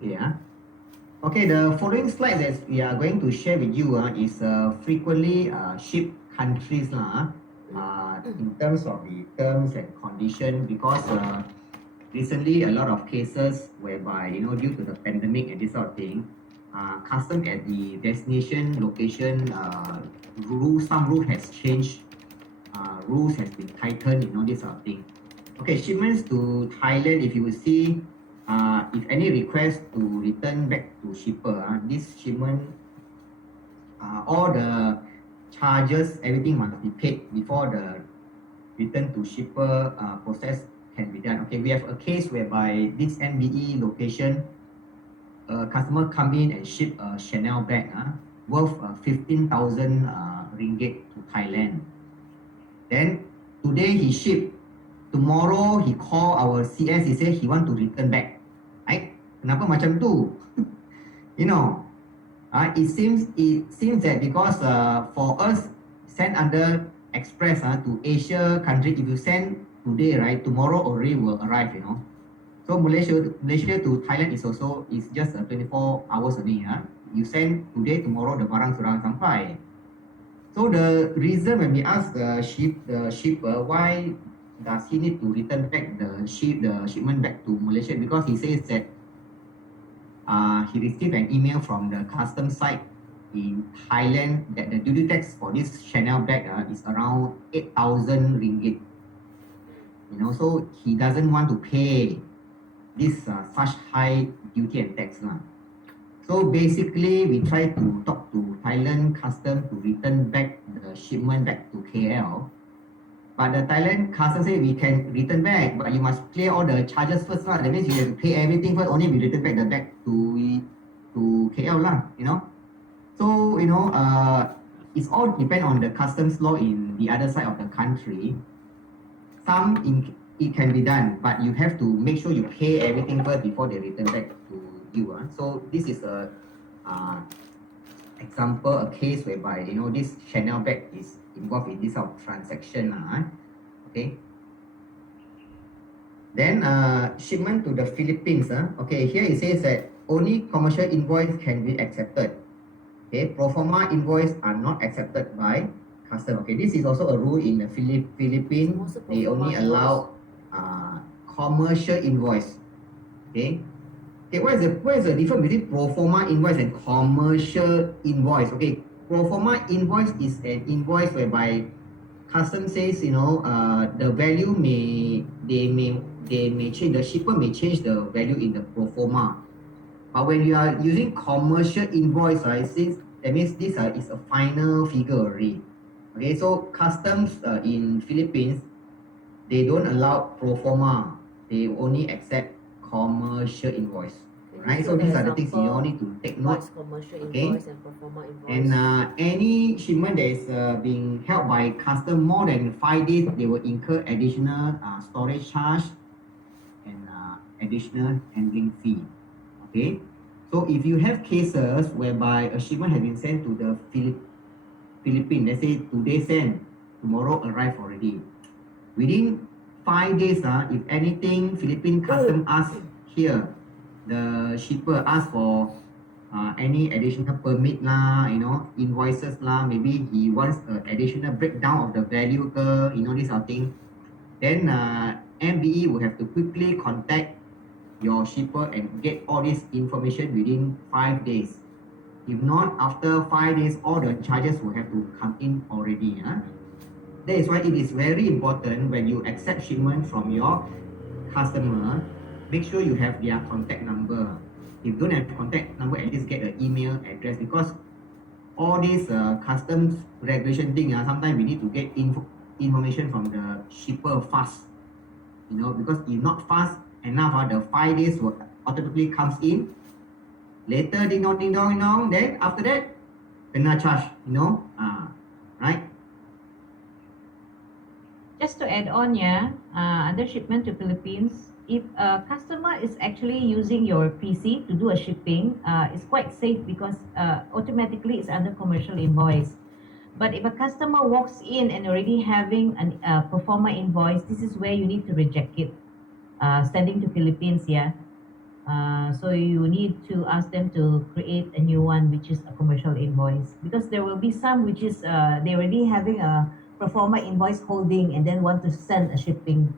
Yeah. Okay, the following slide that we are going to share with you is frequently shipped countries in terms of the terms and condition, because recently a lot of cases whereby, due to the pandemic and this sort of thing, custom at the destination location, some rule has changed, rules has been tightened, this sort of thing. Okay, shipments to Thailand, if you will see, if any request to return back to shipper, this shipment, all the charges, everything must be paid before the return to shipper process can be done. Okay, we have a case whereby this MBE location, a customer come in and ship a Chanel bag worth 15,000 ringgit to Thailand. Then today he shipped. Tomorrow he call our CS, he say he want to return back. Right? Kenapa macam tu? It seems that because for us send under express to Asia country, if you send today, right, tomorrow already will arrive. So Malaysia to Thailand is just 24 hours only. You send today, tomorrow the barang sudah sampai. So the reason when we ask the shipper why does he need to return back the shipment back to Malaysia, because he says that he received an email from the customs site in Thailand that the duty tax for this Chanel bag is around 8,000 ringgit. So he doesn't want to pay this such high duty and tax. So basically, we try to talk to Thailand custom to return back the shipment back to KL. But the Thailand custom say we can return back, but you must clear all the charges first. That means you have to pay everything first, only we return back the bag to KL . So, it's all depend on the customs law in the other side of the country. It can be done, but you have to make sure you pay everything first before they return back to you. So this is a example, a case whereby this Chanel bag is involved in this sort of transaction. Okay. Then shipment to the Philippines. Okay, here it says that only commercial invoice can be accepted. Okay, pro forma invoice are not accepted by custom. Okay, this is also a rule in the Philippines. They only allow commercial invoice. Okay. Okay, what is the difference between pro forma invoice and commercial invoice? Okay, pro forma invoice is an invoice whereby custom says, the value they may change, the shipper may change the value in the pro forma. But when you are using commercial invoice, since that means this is a final figure already. Okay, so customs in Philippines, they don't allow pro forma. They only accept commercial invoice. Right? So these are the things you all need to take note. Commercial okay? Invoice and pro forma invoice. And any shipment that is being held by custom more than 5 days, they will incur additional storage charge and additional handling fee. Okay? So if you have cases whereby a shipment has been sent to the Philippines, let's say today sent, tomorrow arrive already. Within 5 days, if anything, Philippine custom asks here, the shipper asks for any additional permit invoices maybe he wants an additional breakdown of the value, this sort of thing. Then MBE will have to quickly contact your shipper and get all this information within 5 days. If not, after 5 days, all the charges will have to come in already. That is why it is very important when you accept shipment from your customer, make sure you have their contact number. If you don't have contact number, at least get an email address, because all these customs regulation thing, sometimes we need to get information from the shipper fast. Because if not fast enough, the 5 days will automatically comes in. Later, ding dong, then after that, kena charge, right? Just to add on, under shipment to Philippines, if a customer is actually using your PC to do a shipping, it's quite safe because automatically it's under commercial invoice. But if a customer walks in and already having a pro forma invoice, this is where you need to reject it, sending to Philippines, So you need to ask them to create a new one, which is a commercial invoice, because there will be some which is they already having a pro forma invoice holding and then want to send a shipping.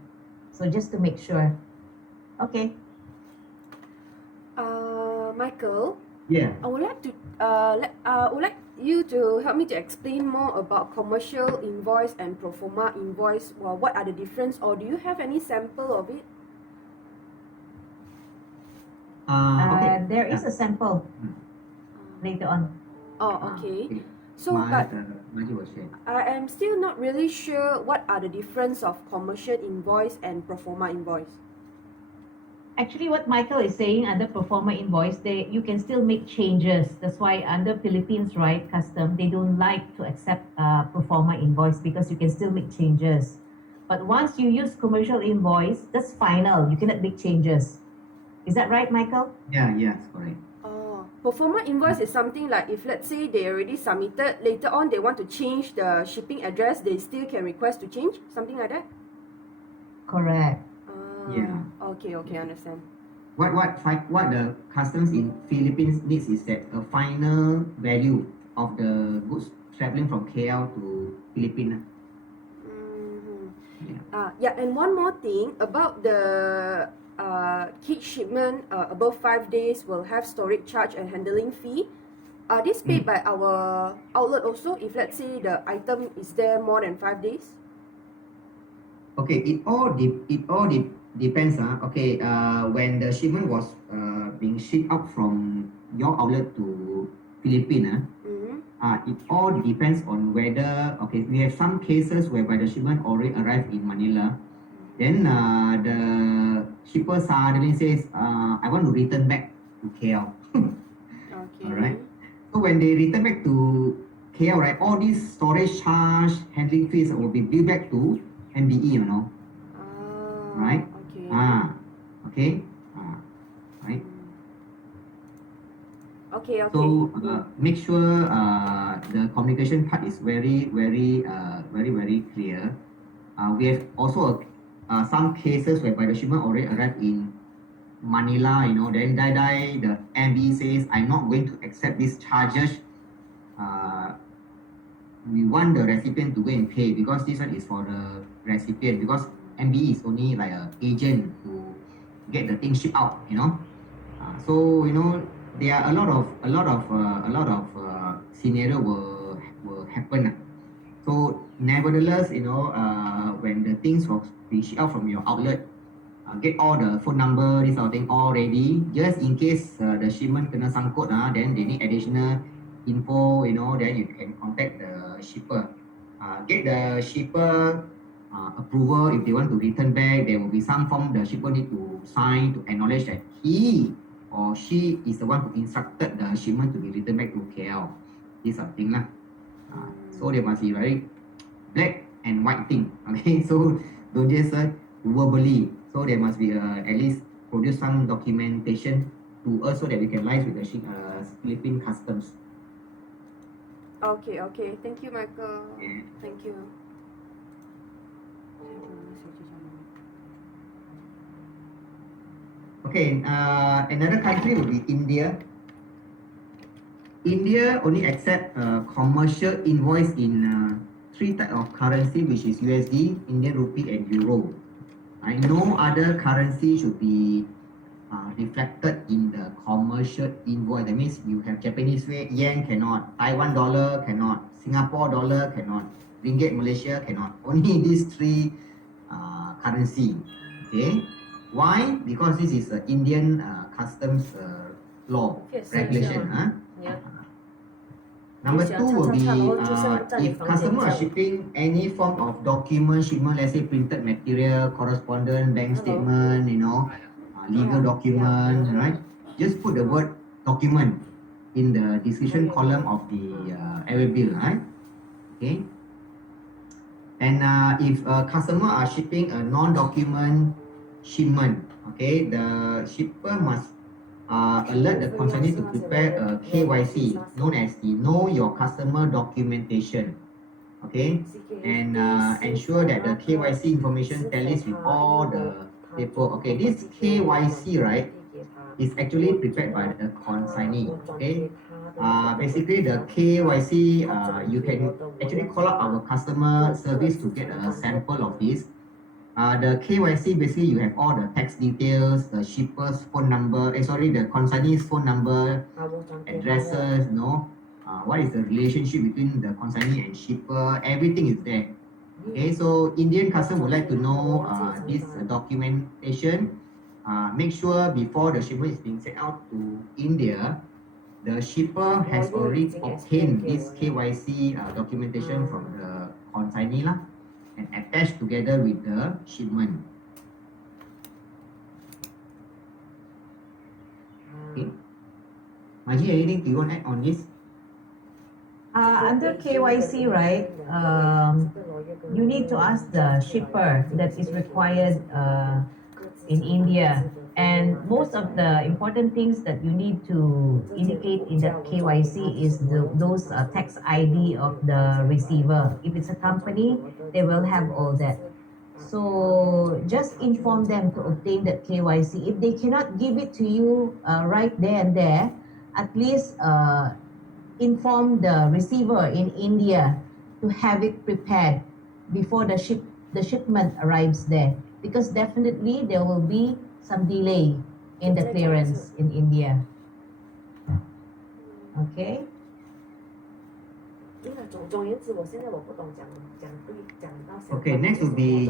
So just to make sure. Okay. Michael, Yeah. I would like to would like you to help me to explain more about commercial invoice and pro forma invoice. Well, what are the difference, or do you have any sample of it? Okay. There is Yeah. a sample Mm. later on. Okay. Okay. So, but Manju will share. I am still not really sure what are the difference of commercial invoice and pro forma invoice. Actually, what Michael is saying under pro forma invoice, you can still make changes. That's why under Philippines, right, custom, they don't like to accept pro forma invoice because you can still make changes. But once you use commercial invoice, that's final. You cannot make changes. Is that right, Michael? Yeah, yes, correct. Pro forma invoice is something like if let's say they already submitted, later on they want to change the shipping address, they still can request to change, something like that? Correct. Yeah. Okay, understand. What the customs in Philippines needs is that a final value of the goods traveling from KL to Philippines. Yeah, and one more thing about the kit shipment above 5 days will have storage charge and handling fee. Are these paid by our outlet also if let's say the item is there more than 5 days? Okay, it all depends. Okay, when the shipment was being shipped out from your outlet to Philippines, it all depends on whether, okay, we have some cases whereby the shipment already arrived in Manila. Then the shipper suddenly says, I want to return back to KL. Okay. All right. So when they return back to KL, right, all these storage charge, handling fees will be billed back to MBE, right? Okay. Okay. Right. Okay. So make sure the communication part is very clear. We have also some cases whereby the shipment already arrived in Manila, then the MBE says, I'm not going to accept these charges. We want the recipient to go and pay because this one is for the recipient because MBE is only like an agent to get the thing shipped out, So, there are a lot of scenario will happen. So nevertheless, when the things will be shipped out from your outlet, get all the phone number, this sort of thing all ready, just in case the shipment kena sangkut, then they need additional info, then you can contact the shipper. Get the shipper approval if they want to return back. There will be some form the shipper need to sign to acknowledge that he or she is the one who instructed the shipment to be returned back to KL. This sort of thing. So there must be very black and white thing. Okay, so don't just verbally. So there must be at least produce some documentation to us so that we can liaise with the Philippine customs. Okay. Thank you, Michael. Yeah. Thank you. Okay, another country will be India. India only accept commercial invoice in three types of currency, which is USD, Indian rupee, and Euro. No other currency should be reflected in the commercial invoice. That means you have Japanese yen cannot, Taiwan dollar cannot, Singapore dollar cannot, ringgit Malaysia cannot. Only these three currency. Okay. Why? Because this is Indian customs law regulation. Number two will be if customer are shipping any form of document shipment, let's say printed material, correspondence, bank statement, legal document, right? Just put the word document in the description column of the airway bill, right? Okay. And if a customer are shipping a non-document shipment, okay, the shipper must alert the consignee to prepare a KYC, known as the Know Your Customer documentation, okay, and ensure that the KYC information tallies with all the paper. Okay, this KYC, right, is actually prepared by the consignee. Okay. Basically the KYC, you can actually call up our customer service to get a sample of this. The KYC, basically you have all the tax details, the shipper's phone number, the consignee's phone number, addresses, what is the relationship between the consignee and shipper, everything is there. Okay, so Indian customer would like to know this documentation. Make sure before the shipment is being sent out to India, the shipper has already obtained this KYC documentation from the consignee lah, and attached together with the shipment. Okay. Maji, anything you want to add on this? Under KYC, right, you need to ask the shipper that is required in India. And most of the important things that you need to indicate in that KYC is those tax ID of the receiver. If it's a company, they will have all that. So just inform them to obtain that KYC. If they cannot give it to you right there and there, at least inform the receiver in India to have it prepared before the shipment arrives there, because definitely there will be some delay in the clearance in India. Okay. Okay, next will be